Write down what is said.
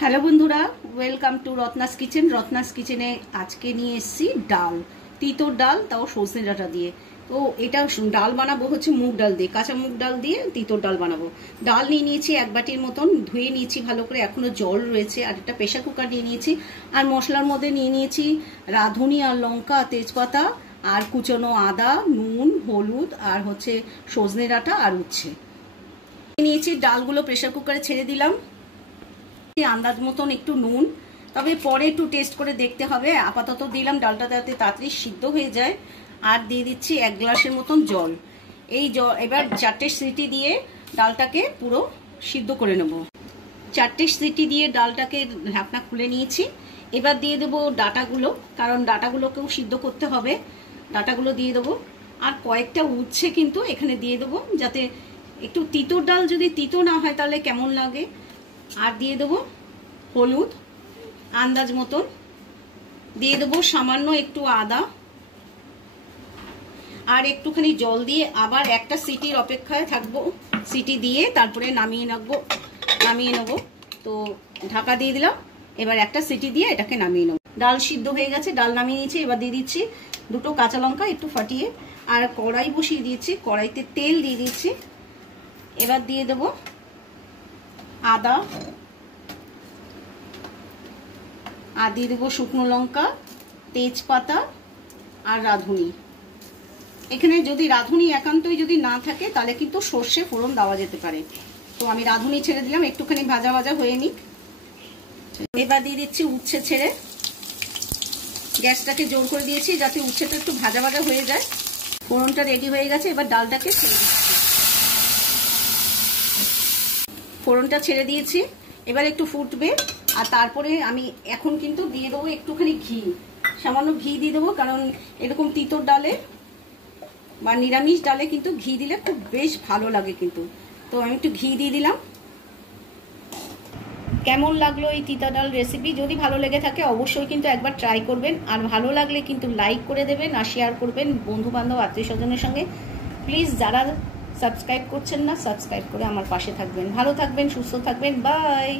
Hello বন্ধুরা, welcome to Ratna's kitchen. Ratna's কিচেনে আজকে নিয়ে এসেছি ডাল, তিতোর ডাল, তাও সজনে ডাঁটা দিয়ে। তো এটা ডাল বানাবো হচ্ছে মুগ ডাল দিয়ে, কাঁচা মুগ ডাল দিয়ে তিতোর ডাল বানাবো। ডাল নিয়ে নিয়েছি এক বাটির মতন, ধুয়ে নিয়েছি ভালো করে, এখনো জল রয়েছে। আর একটা প্রেশার কুকার নিয়ে নিয়েছি। আর মশলার মধ্যে নিয়ে নিয়েছি রাঁধুনি আর লঙ্কা, তেজপাতা আর কুচনো আদা, নুন, হলুদ আর হচ্ছে সজনে ডাঁটা আর উচ্ছে নিয়েছি। ডালগুলো প্রেশার কুকারে ছেড়ে দিলাম। আন্দাজ মতন একটু নুন, তবে পরে একটু টেস্ট করে দেখতে হবে। আপাতত দিলাম, ডালটা যাতে তাড়াতাড়ি সিদ্ধ হয়ে যায়। আর দিয়ে দিচ্ছি 1 গ্লাসের মতন জল। এই জল এবার 4টে সিটি দিয়ে ডালটাকে পুরো সিদ্ধ করে নেব। 4টে সিটি দিয়ে ডালটাকে ঢাকনা খুলে নিয়েছি। এবার দিয়ে দেবো ডাঁটাগুলো, কারণ ডাঁটাগুলোকেও সিদ্ধ করতে হবে। ডাঁটাগুলো দিয়ে দেবো আর কয়েকটা উচ্ছে কিন্তু এখানে দিয়ে দেবো, যাতে একটু তিতোর ডাল যদি তিতো না হয় তাহলে কেমন লাগে। আর দিয়ে দেবো হলুদ আন্দাজ মতন, দিয়ে দেবো সামান্য একটু আদা আর একটুখানি জল দিয়ে আবার একটা সিটির অপেক্ষায় থাকবো। সিটি দিয়ে তারপরে নামিয়ে নেবো। তো ঢাকা দিয়ে দিলাম। এবার একটা সিটি দিয়ে এটাকে নামিয়ে নেবো। ডাল সিদ্ধ হয়ে গেছে, ডাল নামিয়ে নিয়েছি। এবার দিয়ে দিচ্ছি 2টো কাঁচা লঙ্কা একটু ফাটিয়ে, আর কড়াই বসিয়ে দিয়েছি, কড়াইতে তেল দিয়ে দিচ্ছি। এবার দিয়ে দেবো আদা আর দিয়ে দেবো শুকনো লঙ্কা, তেজপাতা আর রাঁধুনি। এখানে যদি রাঁধুনি একান্তই যদি না থাকে তাহলে কিন্তু সর্ষে ফোড়ন দেওয়া যেতে পারে। তো আমি রাঁধুনি ছেড়ে দিলাম, একটুখানি ভাজা ভাজা হয়ে নিক। এবার দিয়ে দিচ্ছি উচ্ছে ছেড়ে, গ্যাসটাকে জোর করে দিয়েছি যাতে উচ্ছেটা একটু ভাজা ভাজা হয়ে যায়। ফোড়নটা রেডি হয়ে গেছে, এবার ডালটাকে ছেড়ে দিচ্ছি। ফোড়নটা ছেড়ে দিয়েছি, এবার একটু ফুটবে। আর তারপরে আমি এখন কিন্তু দিয়ে দেবো একটুখানি ঘি, সামান্য ঘি দিয়ে দেবো, কারণ এরকম তিতোর ডালে বা নিরামিষ ডালে কিন্তু ঘি দিলে খুব বেশ ভালো লাগে কিন্তু। তো আমি একটু ঘি দিয়ে দিলাম। কেমন লাগলো এই তিতা ডাল রেসিপি? যদি ভালো লেগে থাকে অবশ্যই কিন্তু একবার ট্রাই করবেন। আর ভালো লাগলে কিন্তু লাইক করে দেবেন আর শেয়ার করবেন বন্ধু বান্ধব আত্মীয় স্বজনের সঙ্গে। প্লিজ যারা সাবস্ক্রাইব করছেন না, সাবস্ক্রাইব করে আমার পাশে থাকবেন। ভালো থাকবেন, সুস্থ থাকবেন, বাই।